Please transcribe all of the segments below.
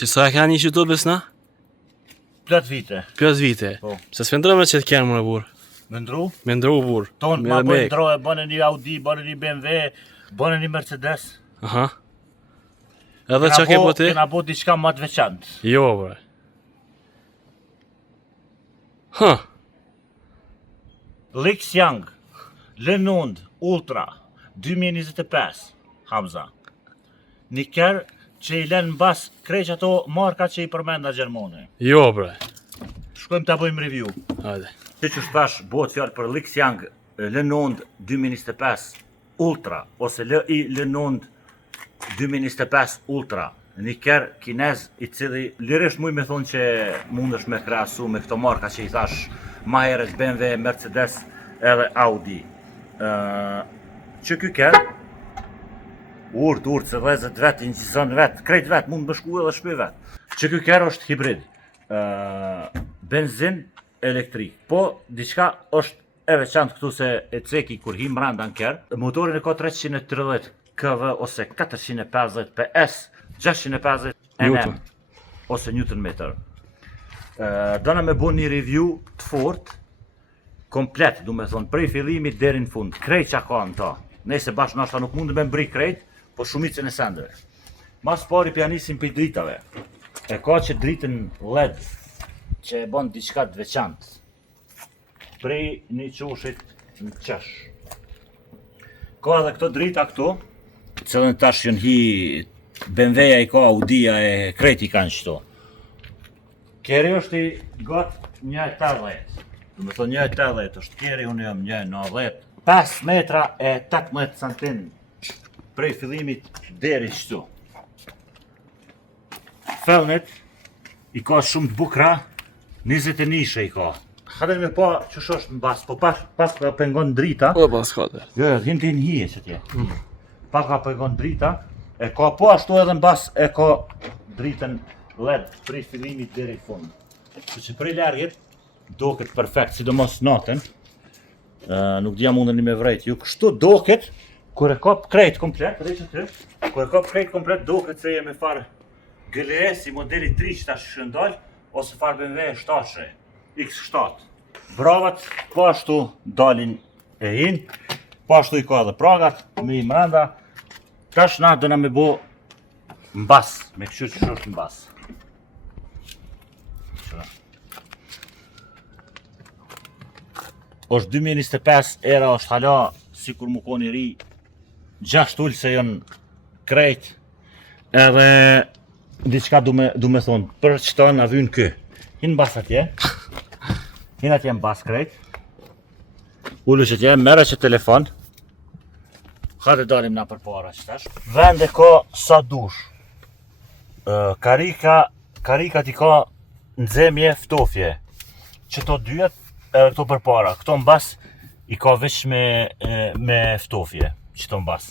Që sa e ka një qytet besna? Plot vite. 5 vite. Po. Se s'vendroj me që të kjenë më në burë. Me ndru? Me ndru burë. Tonë ma bëjnë ndroje, bënë një Audi, bënë një BMW, bënë një Mercedes. Aha. Edhe që ke po ti? Kena bo diçka ma të veçantë. Jo, bre. Ha. Lixiang, Lenund, Ultra, 2025, Hamza. Një kërë që i lenë bas kreq ato marka që i përmenda Gjermone. Jo, bre. Shkojmë të bëjmë review. Hajde. Që shtash bëhet fjallë për Lixiang, Lenund 2025 Ultra, ose LI Lenund 2025 Ultra. Një kërë kinez i cili lirisht muj me thonë që mundesh me krahasu me këto marka që i thash ma herët BMW, Mercedes edhe Audi. Që ky kërë urt, se dhezet vet, inqizon vet, krejt vet, mund më shku edhe shpi vet. Që ky kërë është hibrid, benzin, elektrik. Po, diçka është e veçantë këtu se e ceki kur him branda në kërë. Motorin e ka 330 kW ose 450 PS, 650 Nm ose Newton meter. Dona me bo një review të fort, komplet, du me thonë, prej fillimit deri në fund, krejt që ka në ta. Nëse bashkë nashta nuk mundë me mbri krejt, po shumicën e sendeve. Mas pari pjanisim për dritave. E ka që dritën LED, që e bon diçka të veçantë. Prej një qushit në qesh. Ka edhe këto drita këtu, cilën tash jën hi BMW-ja i ka, Audi-ja e krejti kanë qëto. Keri është i gatë 1.80. Du me thonë 1.80 është keri, unë jam 1.90. 5 metra e 18 cm prej fillimit deri qëtu. Felnet i ka shumë të bukra, 21 i ka. Hadër me pa që është në bas, po pas ka pengon drita. Po pas kate. Jo, hin të hije që tje. Pas ka pengon drita, e ka po ashtu edhe në bas e ka dritën LED prej fillimit deri fund. Që prej largit doket perfekt, sidomos natën. Nuk dhja mundën një me vrejt ju. Kështu doket, kur e kap krejt komplet, kur e kap krejt komplet doket se je me farë GLS i modeli 3 që ta shëndal, ose farë BMW 7 X7. Bravat po ashtu dalin e hin, po ashtu i ka edhe pragat, me i mranda. Tash na dëna me bo mbas, me këshur që është mbas. Është 2025, era është hala, si kur mu koni ri, 6 ullë se jënë krejt, edhe diçka du me thonë, për qëta në vynë kë. Hinë bas atje, hinë atje në bas krejt, ullu që tje, mere që telefon, hajde dalim na për para që tash. Vende ka sa dush, karikat i ka nxemje ftofje, që to dyjet, edhe këto për para, këto në bas i ka veç me ftofje, që to në bas.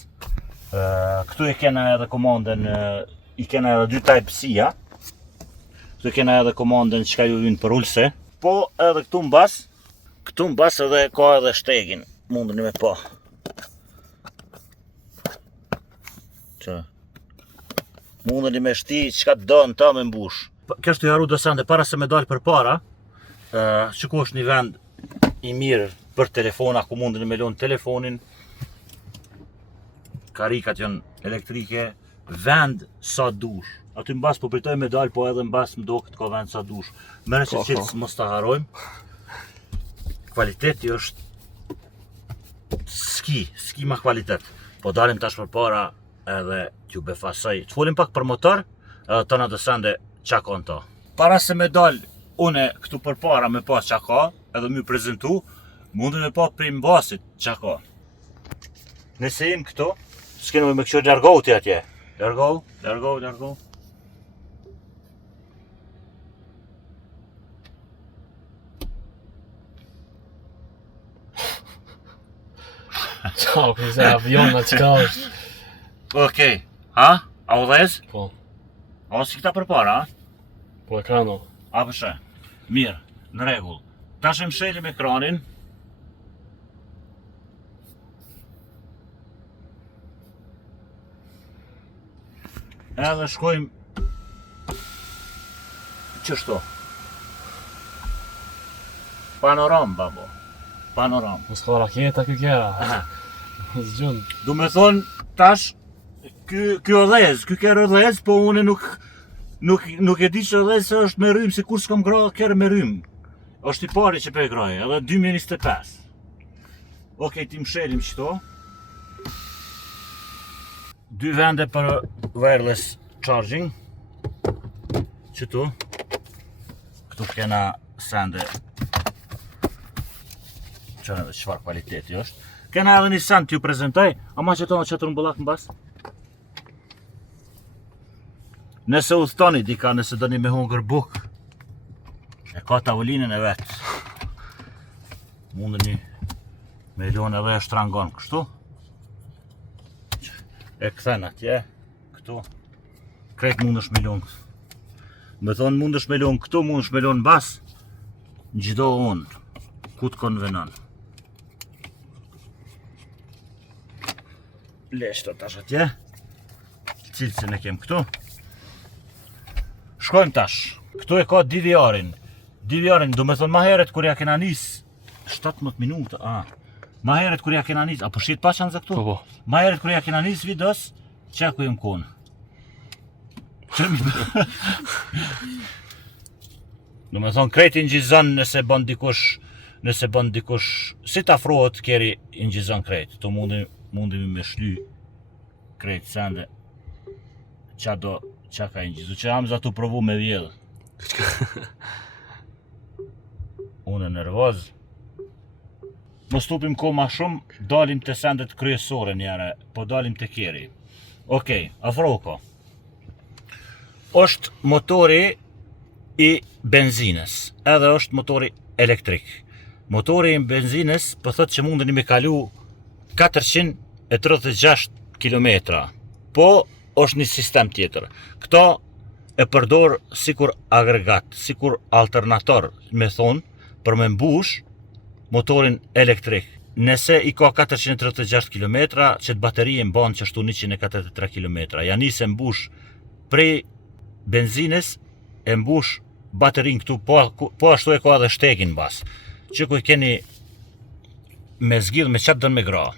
Këtu e kena edhe komandën, i kena edhe 2 Type-C-ja. Këtu kena edhe komandën që ka ju vynë për ullse. Po edhe këtu në bas edhe ka edhe shtegin, mundën me pa. Mundën me shti që ka të do në ta me mbush. Kështë të jaru dësande, para se me dalë për para, që ku është një vend i mirë për telefona, ku mundën me lonë telefonin. Karikat janë elektrike, vend sa dush. Aty në bas po pritoj me dalë, po edhe në bas më do këtë ka vend sa dush. Mere që qëtës mos të harojmë. Kvaliteti është ski ma kvalitet. Po dalim tash për para edhe t'ju befasaj. Të folim pak për motor, edhe të në dësende qa ka në ta. Para se me dalë une këtu për para me pas qa ka, edhe më prezentu, mundën me pa prej mbasit qa ka. Nëse im këtu, s'kenu me kështu largohu ti atje. Largohu. Qau, këse aviona qka është. Okej, ha? A u dhez? Po. A si këta për para, ha? Po ekrano. A përshë? Mirë, në regull. Tash e mshelim ekranin. Edhe shkojmë Qështu? Panoram, babo. Panoram. Mos ka raketa kjo kjera. Zgjun. Du me thonë, tash, ky odhez, ky kërë odhez, po une nuk e di që odhez është me rrymë, si kur s'kom gra kërë me rrymë. Është i pari që pe graje, edhe 2025. Okej, ti mshelim qëto. 2 vende për wireless charging. Qëtu. Këtu kena sende. Qënë edhe qëfar kvaliteti është. Kena edhe një send t'ju prezentoj, ama që tonë që të rëmbullak në bas. Nëse u thoni dika, nëse do një me hungër buk, e ka tavolinën e vetë. Mundë një me ljonë edhe e shtrangon kështu. E këthen atje, këtu. Krejt mund është me ljonë këtu. Me thonë mund është me ljonë këtu, mund është me ljonë bas. Në gjdo unë, ku të konvenon. Leshtë tash atje. Cilësin e kem këtu. Shkojmë tash. Këtu e ka DVR-in. DVR-in, do me thonë ma heret kur ja kena nis 17 minuta, ma heret kur ja kena nis, apo shqit pa qanë zë këtu? Po. Ma heret kur ja kena nis videos, që ku jem konë? Do me thonë krejt i ngjizon nëse bën dikush, si t'afrohet keri i ngjizon krejt, të mundi me shly krejt sende, qa ka i ngjizu, që Hamza tu provu me vjedhë. Unë e nervoz. Mos tupim ko ma shumë, dalim të sendet kryesore njëre, po dalim të keri. Okej, afroko. Është motori i benzinës, edhe është motori elektrik. Motori i benzinës po thot që mundeni me kalu 436 km, po është një sistem tjetër. Këto e përdor sikur agregat, sikur alternator, me thonë, për me mbush motorin elektrik. Nëse i ka 436 km, që të baterije mban që ashtu 143 km. Ja nisë mbush prej benzinës, e mbush baterin këtu, po ashtu e ka edhe shtekin bas. Që ku i keni me zgjidh me qatë dën me gra.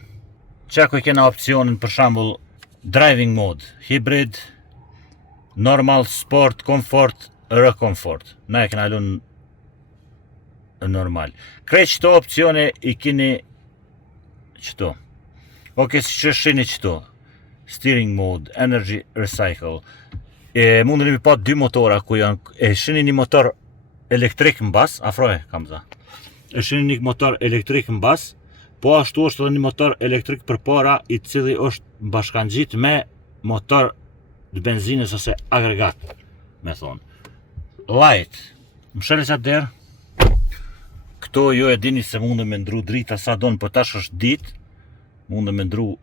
Që ku i kena opcionin për shambull driving mode, hybrid, normal, sport, comfort, recomfort. Na e kena lun normal. Krejt qëto opcione i kini qëto. Oke, si që shini qëto. Steering mode, energy recycle. Mundën mi pa 2 motora ku janë. E shini një motor elektrik në bas. Afroje, Kamza. E shini një motor elektrik në bas. Po ashtu është edhe një motor elektrik për para, i cili është bashkangjit me motor të benzinës ose agregat, me thonë. Light. Më shële qatë derë. Këto jo e dini se mundë me ndru drita sa donë, po tash është dit. Mundë me ndru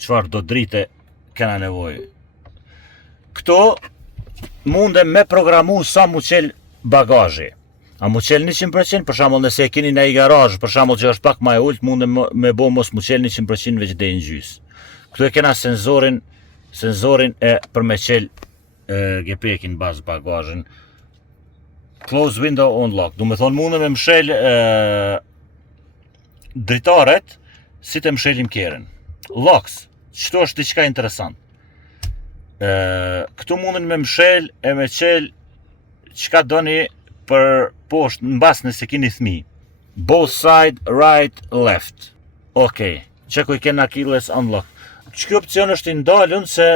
qëfar do drite kena nevojë. Këto mundë me programu sa mu qel bagazhi. A mu qel 100%, për shambull nëse e kini në i garaj, për shambull që është pak ma e ullët, mundë me bo mos mu qel 100% veç dhe i në gjysë. Këtu e kena senzorin e për me qel gepekin bas bagazhin. Close window unlock, du me thonë mundë me mshel dritaret, si të mshelim keren. Locks, qëto është diqka interesant. Këtu mundën me mshel e me qel qka doni për poshtë në basë nëse kini thmi. Both side, right, left. Okej, që ku i kena keyless unlock. Që kjo opcion është i ndalun se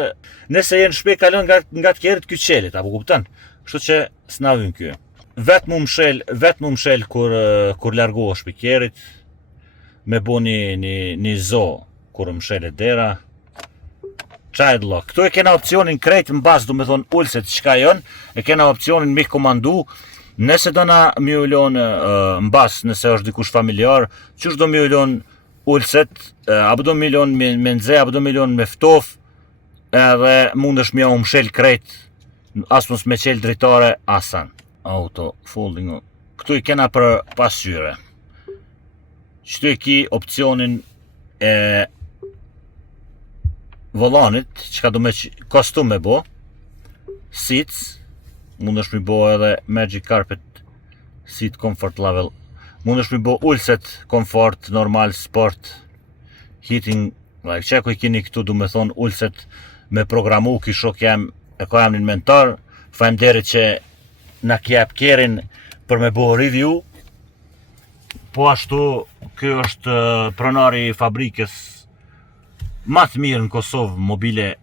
nëse jenë shpe kalon nga të kjerit kjo qelit, apo kuptan? Kështu që s'na vim kjo. Vetë mu mshel kur largohesh për kjerit, me bo një zo kur mshelet dera. Child lock. Këtu e kena opcionin krejt në basë, du me thonë ullset qka jonë, e kena opcionin mi komandu. Nëse do na mi ullon mbas, nëse është dikush familjar, qësh do mi ullon ullset, apo do mi ullon me nxe, apo do mi ullon me ftof, edhe mund është mja mshel krejt, as mos me qel dritare, asan. Auto folding. Këtu i kena për pasqyre. Qëtu i ki opcionin e volanit, që ka do me kostum me bo, seats, mundesh mi bo edhe Magic Carpet Seat Comfort Level. Mundesh mi bo ulset, komfort, normal, sport, heating, like që ku I kini këtu du me thonë ulset me programu, ki shok jam, e ka jam një mentor, faleminderit që na kjep kerin për me bo review. Po ashtu, kjo është pronari I fabrikës ma të mirë në Kosovë mobile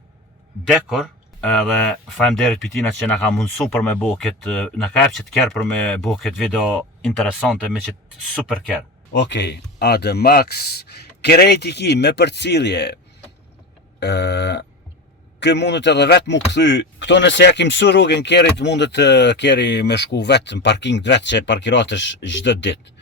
Dekor, edhe faleminderit pitina që na ka mundësu për me bo këtë, na ka jep që të kerë për me bo këtë video interesante me qëtë super kerë. Okej, Ade Max, kerejt I ki me përcilje, kë mundet edhe vetë mu këthy, këto nëse ja ki mësu rrugën kerit, mundet keri me shku vetë në parking vetë që parkiratësh çdo ditë.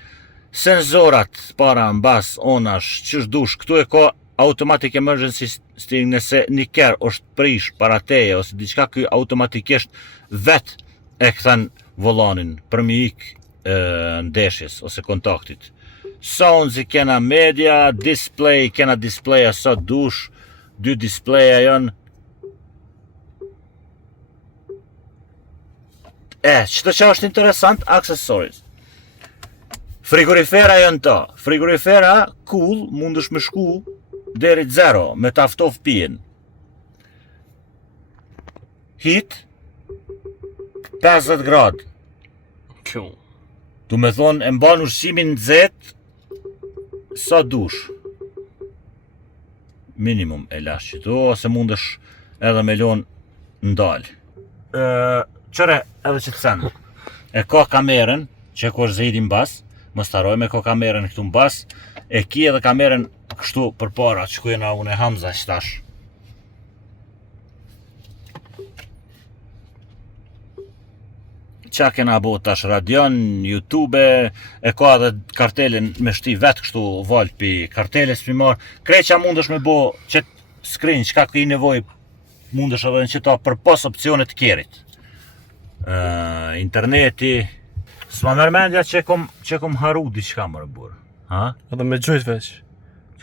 Senzorat, para, mbas, onash, qësh dush, këtu e ka automatic emergency steering nëse një kerë është prish para teje ose diçka ky automatikisht vetë e kthen volanin për mi ik ndeshjes ose kontaktit. Sounds I kena media, display, kena displaya sa dush, 2 displaya janë. Çto që është interesant, accessories. Frigorifera janë ta. Frigorifera cool, mundesh me shku deri 0 me taftof pijen. Heat 50 grad. Kjo. Du me thonë e mban ushqimin nxehtë sa dush. Minimum e lash qëtu, ose mundesh edhe me lon ndal. Qëre edhe që të sen. E ka kamerën, që ko është zëjdi mbas, më staroj me ka kamerën këtu mbas, e ki edhe kamerën kështu për para, që ku jena unë e Hamza qëtash. Qa kena bo tash radion, YouTube, e ka edhe kartelin me shti vetë kështu valë pi karteles pi marë. Kreqa mundesh me bo qëtë screen, qka këj nevoj mundesh edhe në qëta për pas opcionet kerit. Interneti, s'ma mërmendja që kom haru diçka më rëburë. Edhe me gjojt veç.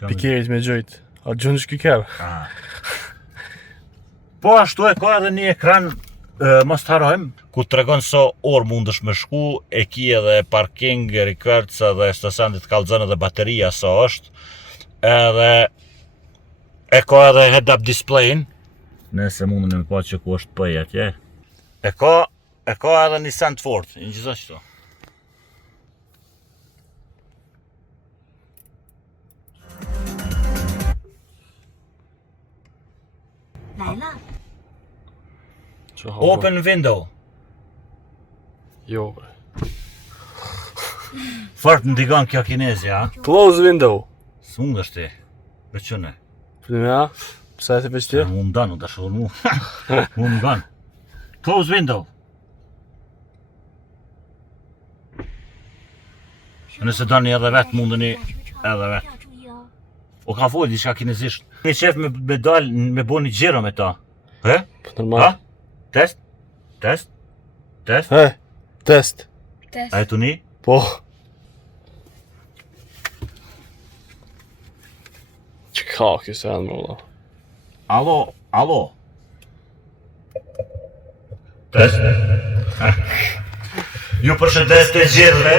Pikerit me gjojt. A gjojnë shky kërë. Po ashtu e ka edhe një ekran, mos të harojmë, ku të regon sa orë mundesh me shku, e ki edhe parking, records edhe stasandit kallëzën edhe bateria sa është, edhe e ka edhe head-up displayin, nëse mundën me pa që ku është pëj atje. E ka edhe një Sandford, në gjitha qëto. Open window. Jo, bre. Fort ndigon kjo kinezja, Close window. s'mund është ti. Për qëne. Për me a? Psa e të veç ti? Mu mdan, u të shurë mu. Mu mdan. Close window. Nëse do një edhe vetë, mundëni edhe vetë. O ka folë diçka kinezisht. Një qef me dal, me bo një gjiro me ta. He? Normal. Ha? Test? Test? Test? He, test. A e tu një? Po. Që ka kjo se janë më vëlla? Alo, alo. Test? Ju përshëndes të gjithëve,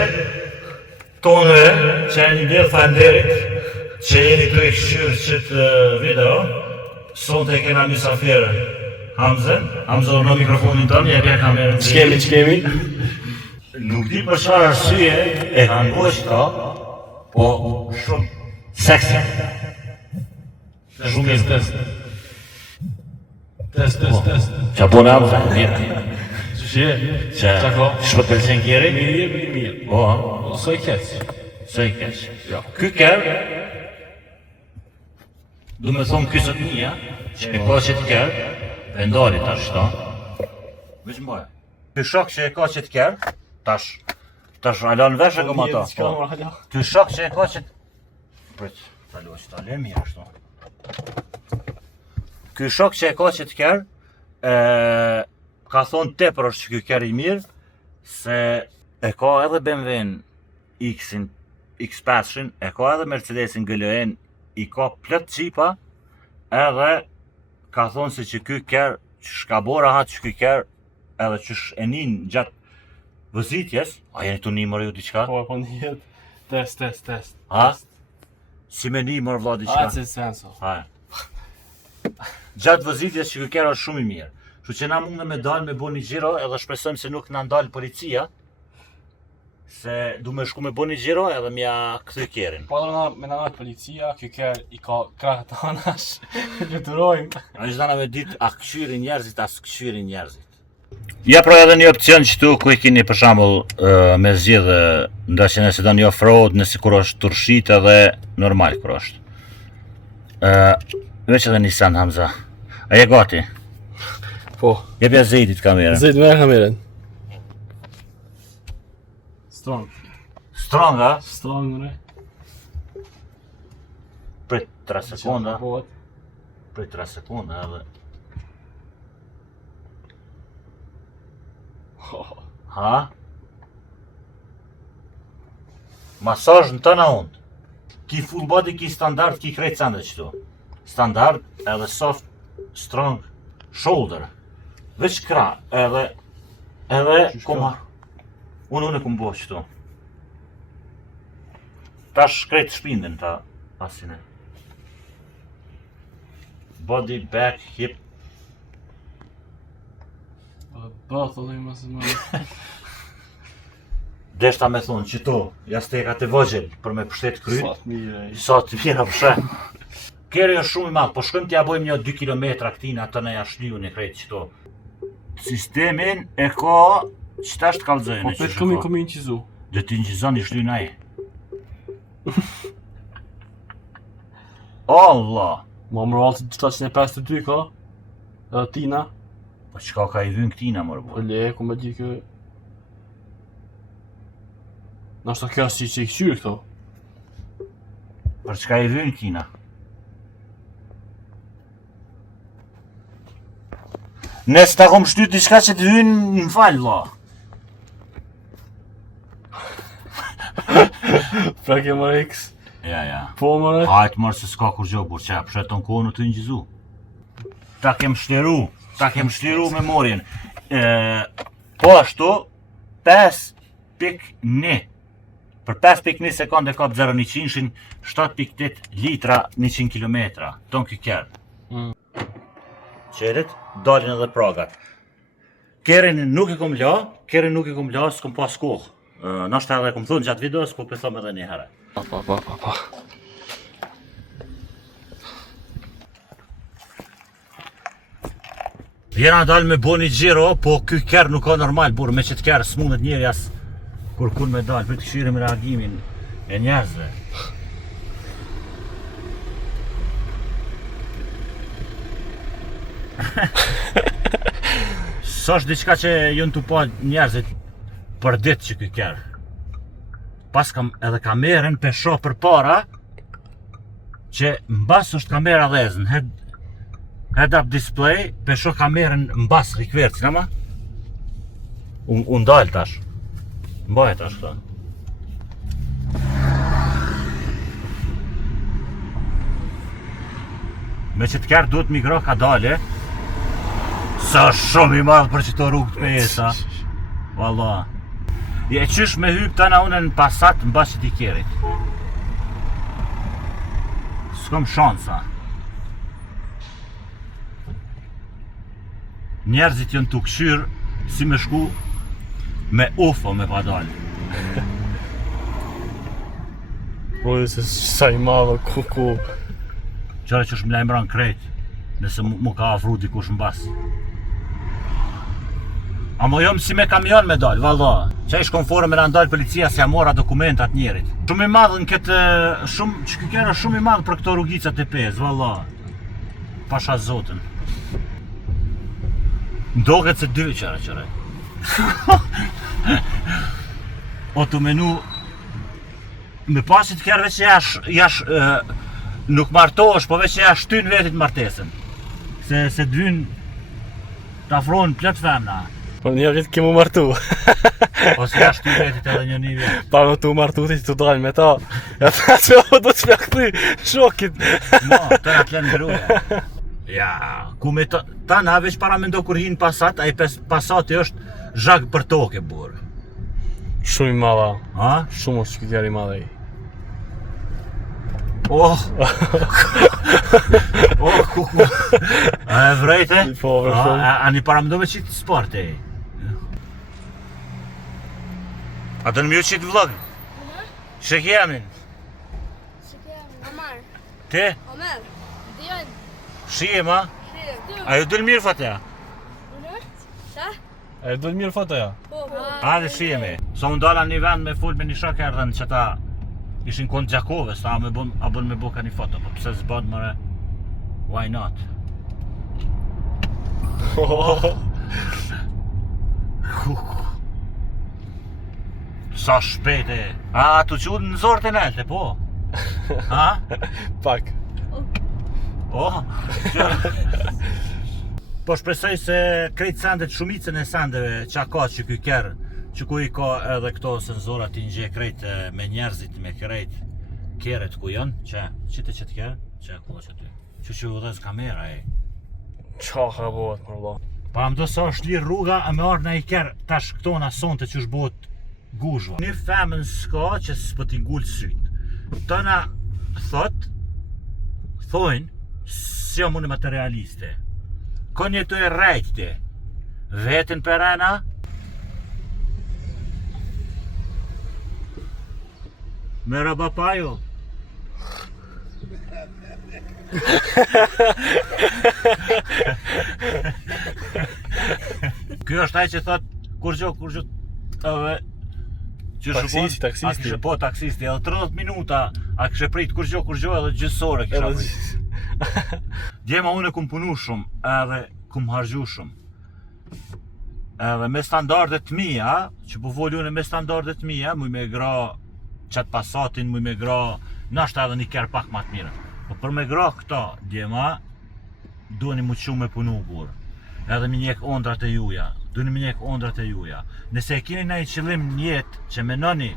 tonëve, që e një dhe falenderit, që jeni të i këshyrë qëtë video, sonte kena misafirë Hamzen, Hamza në mikrofonin tonë, e bje kamerën të Qkemi? Nuk di për çfarë arsye e kanë bërë këta, po shumë seksi. Shumë Test. Test. Qa po në Hamza, mirë. Që Që shpët pëlqen kjeri? Mirë. Po, So I keq. se i keq. Ky kërë, du me thonë ky sot mija, që e ka qëtë kërë, vendari tash ta. Veç mbaja. Ky shok që e ka qëtë kërë, tash alon vesh e kom ata. Ky shok që e ka qëtë... Prit, talo që ta le mirë ashtu. Ky shok që e ka qëtë kërë, ka thonë tepër është që ky kërë I mirë, se e ka edhe BMW-n X-in, X5-in, e ka edhe Mercedesin GLE-n, I ka plot qipa, edhe ka thonë se që ky kërë, që shka bora hatë që ky kërë, edhe qysh e nin gjatë vëzitjes, a jeni të nimër ju diçka? Po njihet. Test. Ha? Si me nimër vlla diçka? Se senso. Ha. Gjatë vëzitjes që kërkera është shumë i mirë. Kështu që na mundem me dalë me bo një xhiro edhe shpresojmë se nuk na ndal policia. Se du me shku me bo një xhiro edhe mja kthy kerin. Po me na policia, ky ker i ka krahët anash. Lutërojmë. A është dana me ditë a këshyri njerëzit, a s'këshyri njerëzit. Ja pra edhe një opcion që tu ku i keni për shembull me zgjidhë, ndashë nëse do një off-road, nëse kur është turshit edhe normal kur është. Veç edhe Nissan Hamza. A je gati? Po. Jepja Zejtit kamerën. Zejt me kamerën. Strong. Strong, a? Strong, mëre. Prit 3 sekonda. Po. Prit 3 sekonda edhe. Ha? Masazh në tëna unë. Ki full body, ki standard, ki krejt sandet qëtu. Standard edhe soft, strong, shoulder. Veç kra, edhe komar. Unë e kum bo qëtu. Tash krejt shpindin ta asine. Body, back, hip. Both of them must have. Deshta me thonë që to, jas tekat e vogjel për me pështet kryt. Sot mire. Sot mira përshe. Keri është shumë i madh, po shkojmë t'ja bojmë një 2 kilometra këtina të në jashliju një krejt që to. Sistemin e ka qëta është kallëzojnë. Po petë këmi inqizu. Dhe t'i inqizon i shlyjnë aji. Allah! Ma më rrallë të 752 ka? Edhe tina? Po qka ka i vynë këtina mërë Po bo? le, ku me di kë... Nashta kjo është që i këqyrë këto. Për qka i vynë këtina? Nësë ta kom shtyt diçka që të vynë në falë, la. Preke më X. Ja. Po mëre. Hajtë mërë se s'ka kur gjo burqa, përshet të në kohë në të njëgjizu. Ta kem shtiru memorien. Po ashtu, 5.1. Për 5.1 sekonde ka 0-100, 7.8 litra 100 km. Ton ky kerë. Qerit, dalin edhe pragat. Kerin nuk i kom la, s'kom pas kohë. Nashta edhe kom thunë gjatë videos, po pëthom edhe një herë. Pa. Jena dalë me bo një gjiro, po ky kerë nuk ka normal, burë, me që të kerë s'mundet njeri as kur kun me dalë, për të këshirim reagimin e njerëzve. S'është diçka që jënë të pa njerëzit për ditë që ky kerë. Pas kam edhe kamerën pesho për para, që mbas është kamera dhezën, head-up display, pesho kamerën mbas rikvercin, ama? Unë dalë tash. Mbahet tash këta. Me që të kërë duhet migro ka dale. Sa shumë i madhë për që të rrugë të pesa. Valla. E qysh me hyp tana une në Passat në bas që t'i kerit. S'kom shansa. Njerëzit jënë të këshyrë si me shku me ufo me padal. Po se sa i madhë ku. Qare që është më lajmëran krejt, nëse mu ka afru dikush në bas. Amo jom si me kamion me dal, valla. Qa ish konforë me në ndalë policia se ja mora dokumentat njerit. Shumë i madhë në këtë, që ky kera shumë i madhë për këto rrugicat e pes, valla. Pasha zotën. Ndoket se dy qare. O të menu, me pasit kërve që jash nuk martohesh, po veç që jash shtynë vetit martesën. Se dvyn të afronë plët femna. Po një vit kemu martu. Ose jash shtynë vetit edhe një një vjet. Pa në tu martu ti që tu dalë me ta. Ja ta që do të shpja këty shokit. Mo, të nga t'len gruja. Ja, ku me ta na veç para me ndo kur hinë Passat, ai Passati është zhag për toke, burë. Shumë i madha. Ha? Shumë është shpitjari i madhe. Oh! Oh, ku. A e vrejte? Po, vërshëm. A një para me do me qitë sport, e? A të në mjë qitë vlog? Që kemin? Omar. Te? Omar. Diyan. Shije ma? A ju dëllë mirë fatja? Sa? E do të mirë fotoja. Po. A dhe shije me. Sa unë dala një vend me full me një shok erdhen që ta ishin kont Gjakovës, a bën me buka një foto, po pse s'bën mëre? Why not? Sa shpejt e. A, tu qudë në zorë të nelte, po? Ha? Pak. Oh, po shpresoj se krejt sandet, shumicën e sandeve që ka që ky kerë, që ku i ka edhe këto senzorat t'i ngje krejt me njerëzit, me krejt keret ku janë, që të kerë, që ku që ty, që u dhez kamera e. Qa ka bëhet, më rëllo. Pa më do sa është lirë rruga, a me arë në i kerë, tash këto na sonte që është bëhet guzhva. Një femën s'ka që s'po t'i ngullë sytë. Tëna thojnë, si jam unë materialiste. Kon jetu e rejtë, vetën për ena. Merhaba Pajo. Ky është ai që thot kur gjo edhe Taksisti. Po, taksisti, edhe 30 minuta a kështë prit kur gjo edhe gjysore kësha prit. Djema unë e kum punu shumë, edhe kum hargju shumë. Edhe me standardet mija, që po voli unë me standardet mija, muj me gra qatë Passatin, muj me gra, nashta edhe një kjerë pak ma të mira. Po për me gra këta, djema, duheni mu shumë me punu burë. Edhe mi njek ondrat e juja, duheni mi njek ondrat e juja. Nëse e kini na i qëllim njetë që menoni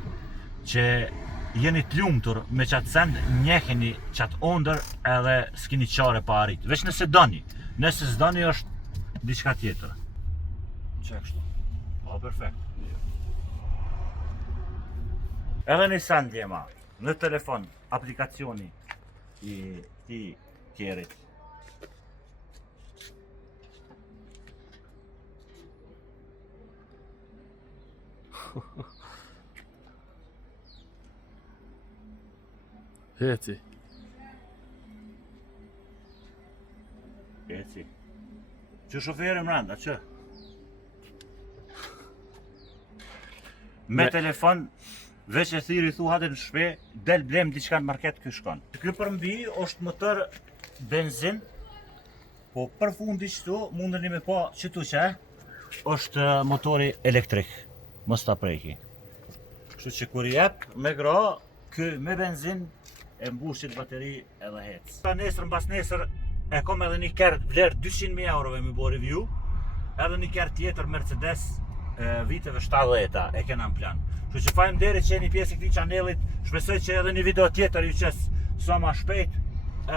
që jeni t'lumtur me qatë send, njeheni qatë ondër edhe s'kini qare pa arrit. Veç nëse doni, nëse s'doni është diçka tjetër. Që kështu? Po, perfekt. Edhe një send jema, në telefon, aplikacioni i këti kjerit. Eci. Eci. Që shoferi mranda, që? Me telefon, veç e thiri thuhatin në shpe, del blem diçka në market kë shkon. Ky përmbi është motor benzin, po për fundi qëtu mundeni me pa qëtu që është motori elektrik, mos ta preki. Kështu që kur jep me gra, ky me benzin e mbushit bateri edhe hec. Nesër mbas nesër e kom edhe një kerë vlerë 200.000 eurove me bo review, edhe një kerë tjetër Mercedes viteve 70-a e kena në plan. Kështu që faleminderit që jeni pjesë e këtij chanelit, shpresoj që edhe një video tjetër ju qes sa ma shpejt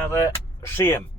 edhe shihem.